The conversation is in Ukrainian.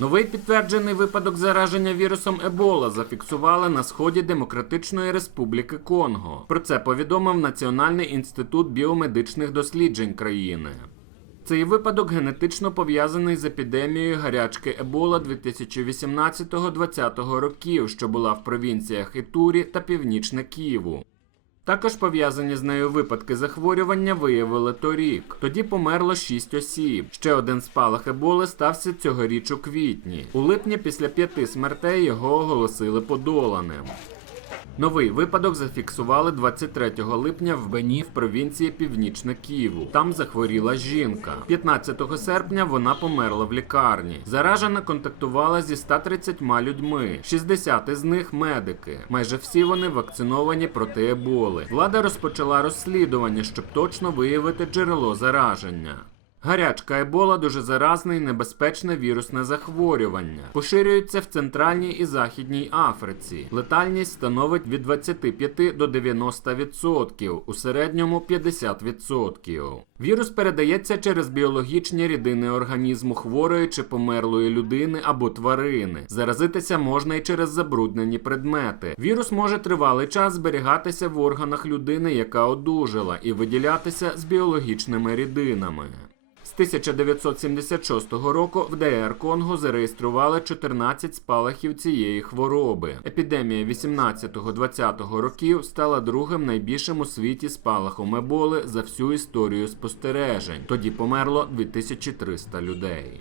Новий підтверджений випадок зараження вірусом Ебола зафіксували на сході Демократичної Республіки Конго. Про це повідомив Національний інститут біомедичних досліджень країни. Цей випадок генетично пов'язаний з епідемією гарячки Ебола 2018-2020 років, що була в провінціях Ітурі та Північне Києву. Також пов'язані з нею випадки захворювання виявили торік. Тоді померло 6 осіб. Ще один спалах еболи стався цьогоріч у квітні. У липні після п'яти смертей його оголосили подоланим. Новий випадок зафіксували 23 липня в Бені в провінції Північне Києву. Там захворіла жінка. 15 серпня вона померла в лікарні. Заражена контактувала зі 130 людьми. 60 із них медики. Майже всі вони вакциновані проти еболи. Влада розпочала розслідування, щоб точно виявити джерело зараження. Гарячка ебола дуже заразне і небезпечне вірусне захворювання. Поширюється в Центральній і Західній Африці. Летальність становить від 25 до 90%, у середньому 50%. Вірус передається через біологічні рідини організму хворої чи померлої людини або тварини. Заразитися можна і через забруднені предмети. Вірус може тривалий час зберігатися в органах людини, яка одужала, і виділятися з біологічними рідинами. З 1976 року в ДР Конго зареєстрували 14 спалахів цієї хвороби. Епідемія 18-20 років стала другим найбільшим у світі спалахом еболи за всю історію спостережень. Тоді померло 2300 людей.